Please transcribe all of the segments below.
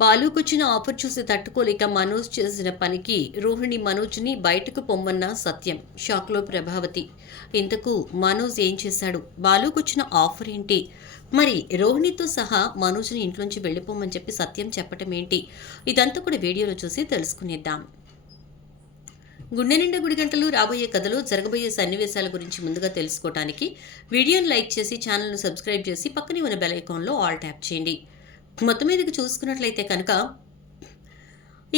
బాలుకొచ్చిన offer చూసి తట్టుకోలేక మనోజ్ చేసిన పనికి రోహిణి మనోజ్ని బయటకు పొమ్మన్న సత్యం. షాక్లో ప్రభావతి. ఇంతకు మనోజ్ ఏం చేశాడు? బాలుకొచ్చిన ఆఫర్ ఏంటి? మరి రోహిణితో సహా మనోజ్ని ఇంట్లోంచి వెళ్ళిపోమని చెప్పి సత్యం చెప్పటం ఏంటి? ఇదంతా కూడా వీడియోలో చూసి తెలుసుకునేద్దాం. గుండె నిండా గుడి గంటలు రాబోయే కథలు జరగబోయే సన్నివేశాల గురించి ముందుగా తెలుసుకోవడానికి వీడియోని లైక్ చేసి ఛానల్ను సబ్స్క్రైబ్ చేసి పక్కనే ఉన్న బెల్ ఐకాన్లో ఆల్ ట్యాప్ చేయండి. మొత్తం మీదకి చూసుకున్నట్లయితే కనుక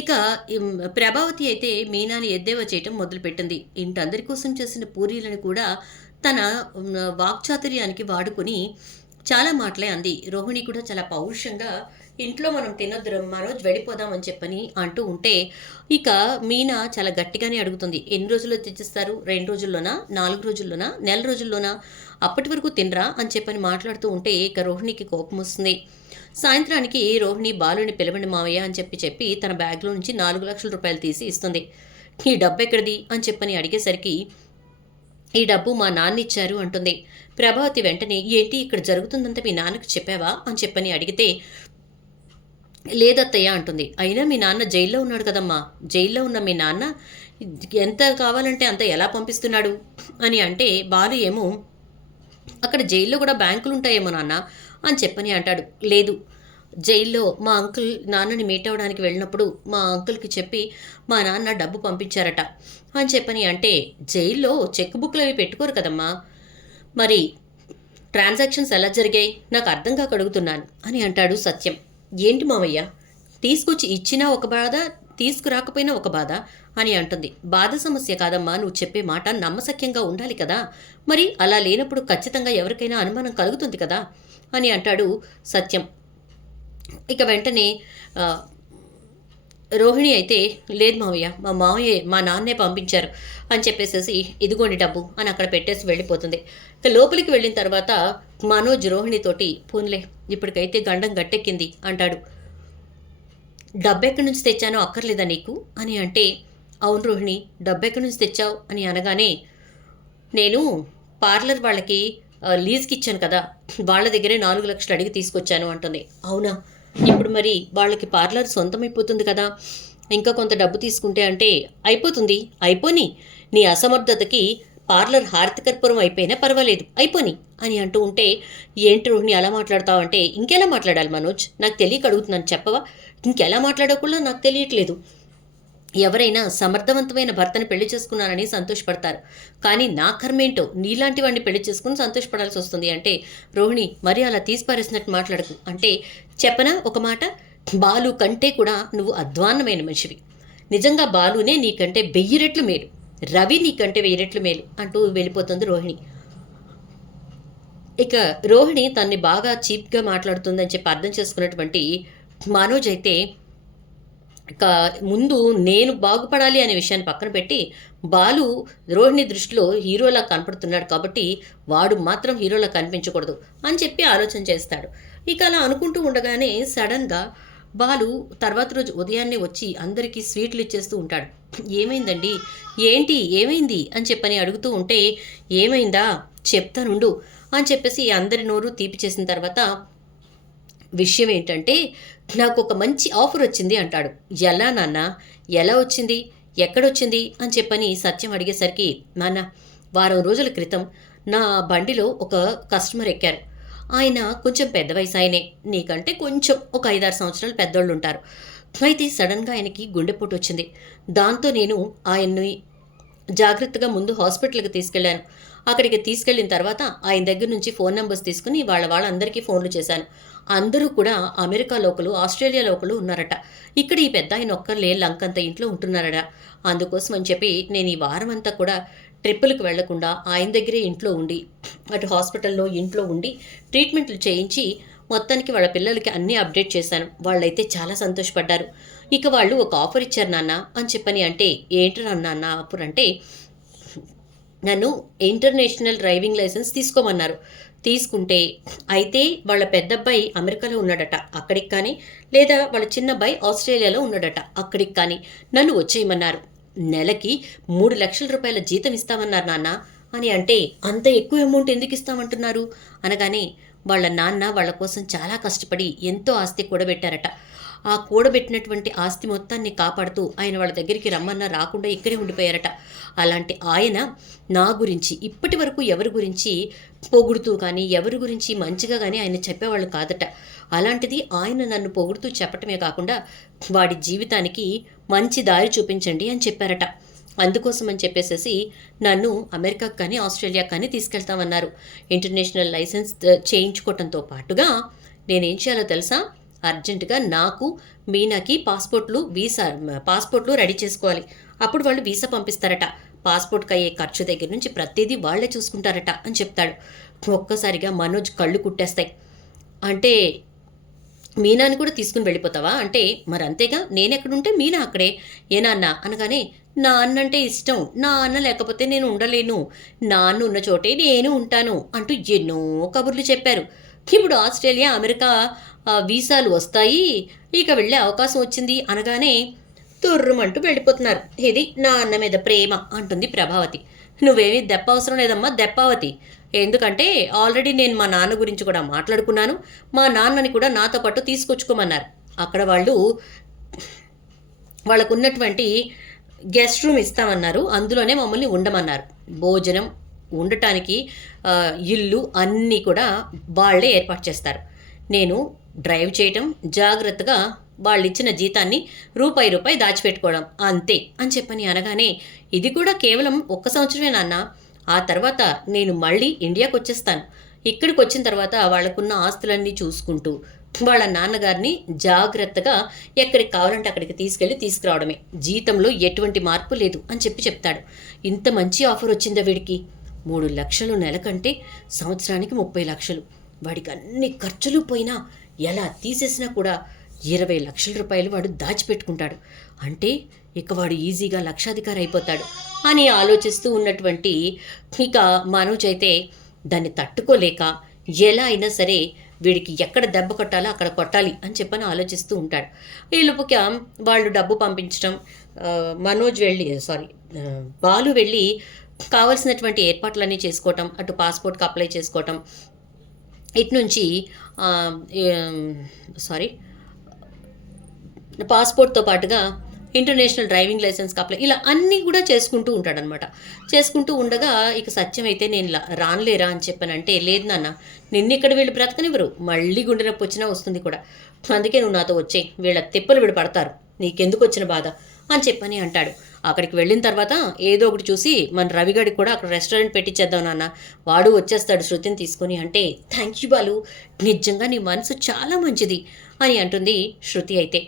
ఇక ప్రభావతి అయితే మీనాని ఎద్దేవా చేయటం మొదలుపెట్టింది. ఇంటందరి కోసం చేసిన పూరీలను కూడా తన వాక్చాతుర్యానికి వాడుకొని చాలా మాటలే అంది. రోహిణి కూడా చాలా పౌరుషంగా ఇంట్లో మనం తినొద్దు మనోజ్ వెళ్ళిపోదామని చెప్పని అంటూ ఉంటే ఇక మీనా చాలా గట్టిగానే అడుగుతుంది. ఎన్ని రోజుల్లో తెచ్చిస్తారు? 2 రోజుల్లోనా, 4 రోజుల్లోనా, నెల రోజుల్లోనా? అప్పటి వరకు తినరా అని చెప్పని మాట్లాడుతూ ఉంటే ఇక రోహిణికి కోపం వస్తుంది. సాయంత్రానికి రోహిణి బాలుని పిలవండి మావయ్య అని చెప్పి తన బ్యాగ్లో నుంచి 4 లక్షల రూపాయలు తీసి ఇస్తుంది. ఈ డబ్బు ఎక్కడిది అని చెప్పని అడిగేసరికి ఈ డబ్బు మా నాన్న ఇచ్చారు అంటుంది. ప్రభావతి వెంటనే ఏంటి ఇక్కడ జరుగుతుందంతా మీ నాన్నకు చెప్పావా అని చెప్పని అడిగితే లేదత్తయ్య అంటుంది. అయినా మీ నాన్న జైల్లో ఉన్నాడు కదమ్మా, జైల్లో ఉన్న మీ నాన్న ఎంత కావాలంటే అంత ఎలా పంపిస్తున్నాడు అని అంటే బాలు ఏమో అక్కడ జైల్లో కూడా బ్యాంకులు ఉంటాయేమో నాన్న అని చెప్పని అంటాడు. లేదు, జైల్లో మా అంకుల్ నాన్నని మీట్ అవ్వడానికి వెళ్ళినప్పుడు మా అంకుల్కి చెప్పి మా నాన్న డబ్బు పంపించారట అని చెప్పని అంటే జైల్లో చెక్ బుక్లు అవి పెట్టుకోరు కదమ్మా, మరి ట్రాన్సాక్షన్స్ ఎలా జరిగాయి నాకు అర్థం కాక అడుగుతున్నాను అని అంటాడు సత్యం. ఏంటి మావయ్య, తీసుకొచ్చి ఇచ్చినా ఒక బాధ, తీసుకురాకపోయినా ఒక బాధ అని అంటుంది. బాధ సమస్య కాదమ్మా, నువ్వు చెప్పే మాట నమ్మశక్యంగా ఉండాలి కదా, మరి అలా లేనప్పుడు ఖచ్చితంగా ఎవరికైనా అనుమానం కలుగుతుంది కదా అని అంటాడు సత్యం. ఇక వెంటనే రోహిణి అయితే లేదు మావయ్య, మా మావయ్య మా నాన్నే పంపించారు అని చెప్పేసేసి ఇదిగోండి డబ్బు అని అక్కడ పెట్టేసి వెళ్ళిపోతుంది. ఇక లోపలికి వెళ్ళిన తర్వాత మనోజ్ రోహిణితోటి పోన్లే ఇప్పటికైతే గండం గట్టెక్కింది అంటాడు. డబ్బు ఎక్కడి నుంచి తెచ్చానో అక్కర్లేదా నీకు అని అంటే అవును రోహిణి, డబ్బు ఎక్కడి నుంచి తెచ్చావు అని అనగానే నేను పార్లర్ వాళ్ళకి లీజ్కి ఇచ్చాను కదా, వాళ్ళ దగ్గరే 4 లక్షలు అడిగి తీసుకొచ్చాను అంటుంది. అవునా, ఇప్పుడు మరి వాళ్ళకి పార్లర్ సొంతమైపోతుంది కదా, ఇంకా కొంత డబ్బు తీసుకుంటే అంటే అయిపోతుంది. అయిపోని, నీ అసమర్థతకి పార్లర్ హారతికర్పూరం అయిపోయినా పర్వాలేదు, అయిపోని అని అంటూ ఉంటే ఏంటి రోహిణి అలా మాట్లాడతావంటే ఇంకెలా మాట్లాడాలి మనోజ్, నాకు తెలియక అడుగుతున్నాను చెప్పవా, ఇంకెలా మాట్లాడకుండా నాకు తెలియట్లేదు. ఎవరైనా సమర్థవంతమైన భర్తని పెళ్లి చేసుకున్నానని సంతోషపడతారు, కానీ నా కర్మేంటో నీలాంటి వాడిని పెళ్లి చేసుకుని సంతోషపడాల్సి వస్తుంది అంటే రోహిణి మరి అలా తీసిపారేసినట్టు మాట్లాడకు అంటే చెప్పనా ఒక మాట, బాలు కంటే కూడా నువ్వు అధ్వాన్నమైన మనిషివి, నిజంగా బాలునే నీకంటే 1000 రెట్లు మేలు, రవి నీకంటే 1000 రెట్లు మేలు అంటూ వెళ్ళిపోతుంది రోహిణి. ఇక రోహిణి తన్ని బాగా చీప్గా మాట్లాడుతుందని చెప్పి అర్థం చేసుకున్నటువంటి మనోజ్ అయితే ఇక ముందు నేను బాగుపడాలి అనే విషయాన్ని పక్కన పెట్టి బాలు రోహిణి దృష్టిలో హీరోలా కనపడుతున్నాడు కాబట్టి వాడు మాత్రం హీరోలా కనిపించకూడదు అని చెప్పి ఆలోచన చేస్తాడు. ఇక అలా అనుకుంటూ ఉండగానే సడన్గా బాలు తర్వాత రోజు ఉదయాన్నే వచ్చి అందరికీ స్వీట్లు ఇచ్చేస్తూ ఉంటాడు. ఏమైందండి, ఏంటి ఏమైంది అని చెప్పని అడుగుతూ ఉంటే ఏమైందా చెప్తానుండు అని చెప్పేసి అందరి నోరు తీపి చేసిన తర్వాత విషయం ఏంటంటే నాకు ఒక మంచి ఆఫర్ వచ్చింది అంటాడు. ఎలా నాన్న, ఎలా వచ్చింది, ఎక్కడొచ్చింది అని చెప్పని సత్యం అడిగేసరికి నాన్న వారం రోజుల క్రితం నా బండిలో ఒక కస్టమర్ ఎక్కారు. ఆయన కొంచెం పెద్ద వయసు ఆయనే, నీకంటే కొంచెం ఒక 5-6 సంవత్సరాలు పెద్దోళ్ళు ఉంటారు. అయితే సడన్గా ఆయనకి గుండెపోటు వచ్చింది. దాంతో నేను ఆయన్ని జాగ్రత్తగా ముందు హాస్పిటల్కి తీసుకెళ్లాను. అక్కడికి తీసుకెళ్లిన తర్వాత ఆయన దగ్గర నుంచి ఫోన్ నెంబర్స్ తీసుకుని వాళ్ళందరికీ ఫోన్లు చేశాను. అందరూ కూడా అమెరికా లోకలు, ఆస్ట్రేలియా లోకలు ఉన్నారట. ఇక్కడ ఈ పెద్ద ఆయన ఒక్కర్లే లంకంత ఇంట్లో ఉంటున్నారట. అందుకోసం అని చెప్పి నేను ఈ వారం అంతా కూడా ట్రిప్పులకు వెళ్లకుండా ఆయన దగ్గరే ఇంట్లో ఉండి అటు హాస్పిటల్లో ఇంట్లో ఉండి ట్రీట్మెంట్లు చేయించి మొత్తానికి వాళ్ళ పిల్లలకి అన్నీ అప్డేట్ చేశాను. వాళ్ళైతే చాలా సంతోషపడ్డారు. ఇక వాళ్ళు ఒక ఆఫర్ ఇచ్చారు నాన్న అని చెప్పని అంటే ఏంటరా నాన్న ఆఫర్ అంటే నన్ను ఇంటర్నేషనల్ డ్రైవింగ్ లైసెన్స్ తీసుకోమన్నారు. తీసుకుంటే అయితే వాళ్ళ పెద్దబ్బాయి అమెరికాలో ఉన్నాడట, అక్కడికి కానీ, లేదా వాళ్ళ చిన్నబ్బాయి ఆస్ట్రేలియాలో ఉన్నాడట, అక్కడికి కానీ నన్ను వచ్చేయమన్నారు. నెలకి 3 లక్షల రూపాయల జీతం ఇస్తామన్నారు నాన్న అని అంటే అంత ఎక్కువ అమౌంట్ ఎందుకు ఇస్తామంటున్నారు అనగానే వాళ్ళ నాన్న వాళ్ళ కోసం చాలా కష్టపడి ఎంతో ఆస్తి కూడబెట్టారట. ఆ కూడబెట్టినటువంటి ఆస్తి మొత్తాన్ని కాపాడుతూ ఆయన వాళ్ళ దగ్గరికి రమ్మన్నా రాకుండా ఇక్కడే ఉండిపోయారట. అలాంటి ఆయన నా గురించి ఇప్పటి వరకు ఎవరి గురించి పొగుడుతూ కానీ ఎవరి గురించి మంచిగా కానీ ఆయన చెప్పేవాళ్ళు కాదట. అలాంటిది ఆయన నన్ను పొగుడుతూ చెప్పటమే కాకుండా వాడి జీవితానికి మంచి దారి చూపించండి అని చెప్పారట. అందుకోసం అని చెప్పేసేసి నన్ను అమెరికాకు కానీ ఆస్ట్రేలియా కానీ తీసుకెళ్తామన్నారు. ఇంటర్నేషనల్ లైసెన్స్ చేయించుకోవటంతో పాటుగా నేనేం చేయాలో తెలుసా? అర్జెంటుగా నాకు మీనాకి పాస్పోర్ట్లు రెడీ చేసుకోవాలి. అప్పుడు వాళ్ళు వీసా పంపిస్తారట. పాస్పోర్ట్కి అయ్యే ఖర్చు దగ్గర నుంచి ప్రతిదీ వాళ్లే చూసుకుంటారట అని చెప్తాడు. ఒక్కసారిగా మనోజ్ కళ్ళు కుట్టేస్తాయి. అంటే మీనాని కూడా తీసుకుని వెళ్ళిపోతావా అంటే, మరి అంతేగా, నేనెక్కడుంటే మీనా అక్కడే. ఏనాన్న అనగానే, నా అన్న అంటే ఇష్టం, నా అన్న లేకపోతే నేను ఉండలేను, నాన్న ఉన్న చోటే నేను ఉంటాను అంటూ ఎన్నో కబుర్లు చెప్పారు. ఇప్పుడు ఆస్ట్రేలియా అమెరికా వీసాలు వస్తాయి, ఇక వెళ్ళే అవకాశం వచ్చింది అనగానే తుర్రుమంటూ వెళ్ళిపోతున్నారు. ఇది నా అన్న మీద ప్రేమ అంటుంది ప్రభావతి. నువ్వేమీ దెప్ప అవసరం లేదమ్మా దెప్పావతి, ఎందుకంటే ఆల్రెడీ నేను మా నాన్న గురించి కూడా మాట్లాడుకున్నాను, మా నాన్నని కూడా నాతో పాటు తీసుకొచ్చుకోమన్నారు. అక్కడ వాళ్ళకున్నటువంటి గెస్ట్ రూమ్ ఇస్తామన్నారు, అందులోనే మమ్మల్ని ఉండమన్నారు. భోజనం, ఉండటానికి ఇల్లు అన్నీ కూడా వాళ్ళే ఏర్పాటు చేస్తారు. నేను డ్రైవ్ చేయటం, జాగ్రత్తగా వాళ్ళు ఇచ్చిన జీతాన్ని రూపాయి దాచిపెట్టుకోవడం అంతే అని చెప్పని అనగానే, ఇది కూడా కేవలం 1 సంవత్సరమే నాన్న, ఆ తర్వాత నేను మళ్ళీ ఇండియాకి వచ్చేస్తాను. ఇక్కడికి వచ్చిన తర్వాత వాళ్ళకున్న ఆస్తులన్నీ చూసుకుంటూ వాళ్ళ నాన్నగారిని జాగ్రత్తగా ఎక్కడికి కావాలంటే అక్కడికి తీసుకురావడమే, జీతంలో ఎటువంటి మార్పు లేదు అని చెప్తాడు. ఇంత మంచి ఆఫర్ వచ్చిందా వీడికి? 3 లక్షలు నెలకంటే సంవత్సరానికి 30 లక్షలు. వాడికి అన్ని ఖర్చులు పోయినా ఎలా తీసేసినా కూడా 20 లక్షల రూపాయలు వాడు దాచిపెట్టుకుంటాడు. అంటే ఇక వాడు ఈజీగా లక్షాధికారి అయిపోతాడు అని ఆలోచిస్తూ ఉన్నటువంటి ఇక మనోజ్ అయితే దాన్ని తట్టుకోలేక ఎలా అయినా సరే వీడికి ఎక్కడ దెబ్బ కొట్టాలో అక్కడ కొట్టాలి అని చెప్పని ఆలోచిస్తూ ఉంటాడు. ఈ లోపుగా వాళ్ళు డబ్బు పంపించడం, బాలు వెళ్ళి కావలసినటువంటి ఏర్పాట్లన్నీ చేసుకోవటం, అటు పాస్పోర్ట్కి అప్లై చేసుకోవటం, ఇటు నుంచి పాస్పోర్ట్తో పాటుగా ఇంటర్నేషనల్ డ్రైవింగ్ లైసెన్స్కి అప్లై, ఇలా అన్నీ కూడా చేసుకుంటూ ఉంటాడనమాట. చేసుకుంటూ ఉండగా ఇక సత్యం అయితే, నేను రానులేరా అని చెప్పానంటే, లేదు నాన్న, నిన్నిక్కడ వీళ్ళు బ్రతకనివ్వరు, మళ్ళీ గుండె నొప్పి వచ్చినా వస్తుంది కూడా, అందుకే నువ్వు నాతో వచ్చేయి, వీళ్ళ తిప్పలు వీడు పడతారు, నీకెందుకు వచ్చిన బాధ అని చెప్పని అంటాడు. అక్కడికి వెళ్ళిన తర్వాత ఏదో ఒకటి చూసి మన రవిగడికి కూడా అక్కడ రెస్టారెంట్ పెట్టించేద్దాం నాన్న, వాడు వచ్చేస్తాడు శృతిని తీసుకొని అంటే, థ్యాంక్ యూ బాలు, నిజంగా నీ మనసు చాలా మంచిది అని అంటుంది శృతి. అయితే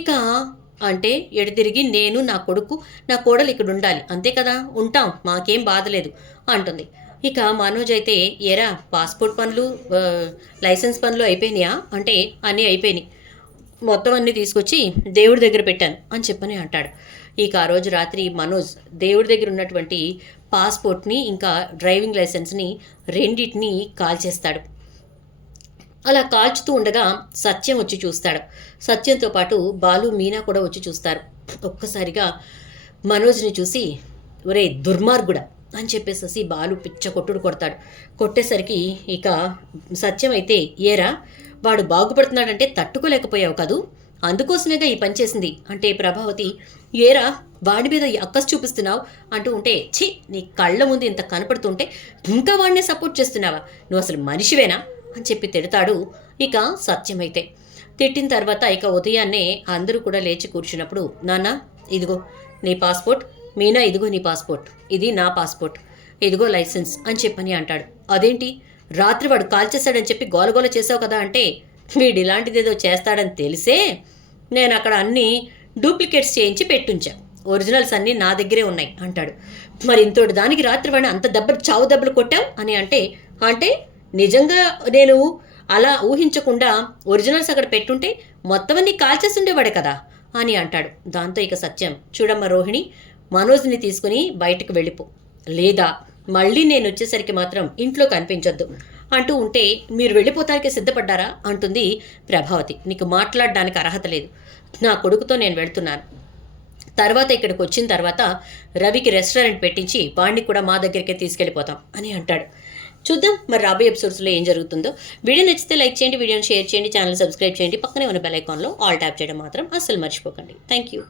ఇక అంటే ఎడు తిరిగి నేను, నా కొడుకు, నా కోడలు ఇక్కడ ఉండాలి, అంతే కదా, ఉంటాం, మాకేం బాధలేదు అంటుంది. ఇక మనోజ్ అయితే, ఏరా పాస్పోర్ట్ పనులు, లైసెన్స్ పనులు అయిపోయినాయా అంటే, అన్నీ అయిపోయినాయి, మొత్తం అన్నీ తీసుకొచ్చి దేవుడి దగ్గర పెట్టాను అని చెప్పని అంటాడు. ఇక ఆ రోజు రాత్రి మనోజ్ దేవుడి దగ్గర ఉన్నటువంటి పాస్పోర్ట్ని ఇంకా డ్రైవింగ్ లైసెన్స్ని రెండింటినీ కాల్చేస్తాడు. అలా కాల్చుతూ ఉండగా సత్యం వచ్చి చూస్తాడు. సత్యంతో పాటు బాలు, మీనా కూడా వచ్చి చూస్తారు. ఒక్కసారిగా మనోజ్ని చూసి, ఒరే దుర్మార్గుడా అని చెప్పేసి బాలు పిచ్చ కొట్టుడు కొడతాడు. కొట్టేసరికి ఇక సత్యం అయితే, ఏరా వాడు బాగుపడుతున్నాడంటే తట్టుకోలేకపోయావు కదూ, అందుకోసమేగా ఈ పని చేసింది అంటే, ప్రభావతి, ఏరా వాడి మీద అక్కసు చూపిస్తున్నావు అంటూ ఉంటే, ఛీ, నీ కళ్ళ ముందు ఇంత కనపడుతుంటే ఇంకా వాడినే సపోర్ట్ చేస్తున్నావా, నువ్వు అసలు మనిషివేనా అని చెప్పి తిడతాడు ఇక సత్యమైతే. తిట్టిన తర్వాత ఇక ఉదయాన్నే అందరూ కూడా లేచి కూర్చున్నప్పుడు, నాన్న ఇదిగో నీ పాస్పోర్ట్, మీనా ఇదిగో నీ పాస్పోర్ట్, ఇది నా పాస్పోర్ట్, ఇదిగో లైసెన్స్ అని చెప్పని అంటాడు. అదేంటి, రాత్రి వాడు కాల్ చేశాడని చెప్పి గోలగోల చేసావు కదా అంటే, వీడు ఇలాంటిదేదో చేస్తాడని తెలిసే నేను అక్కడ అన్నీ డూప్లికేట్స్ చేయించి పెట్టుంచా, ఒరిజినల్స్ అన్నీ నా దగ్గరే ఉన్నాయి అంటాడు. మరి ఇంతోటి దానికి రాత్రి వాడిని అంత చావు దెబ్బలు కొట్టావు అని అంటే నిజంగా నేను అలా ఊహించకుండా ఒరిజినల్స్ అక్కడ పెట్టుంటే మొత్తం అన్నీ కాల్చేస్తుండేవాడే కదా అని అంటాడు. దాంతో ఇక సత్యం, చూడమ్మ రోహిణి, మనోజ్ని తీసుకుని బయటకు వెళ్ళిపో, లేదా మళ్ళీ నేను వచ్చేసరికి మాత్రం ఇంట్లో కనిపించొద్దు అంటూ ఉంటే, మీరు వెళ్ళిపోతానికే సిద్ధపడ్డారా అంటుంది ప్రభావతి. నీకు మాట్లాడడానికి అర్హత లేదు, నా కొడుకుతో నేను వెళ్తున్నాను, తర్వాత ఇక్కడికి వచ్చిన తర్వాత రవికి రెస్టారెంట్ పెట్టించి వాడిని కూడా మా దగ్గరికే తీసుకెళ్ళిపోతాం అని అంటాడు. చూద్దాం మరి రాబోయే ఎపిసోడ్స్లో ఏం జరుగుతుందో. వీడియో నచ్చితే లైక్ చేయండి, వీడియోని షేర్ చేయండి, ఛానల్ సబ్స్క్రైబ్ చేయండి, పక్కనే ఉన్న బెల్ ఐకాన్లో ఆల్ ట్యాప్ చేయడం మాత్రం అస్సలు మర్చిపోకండి. Thank you.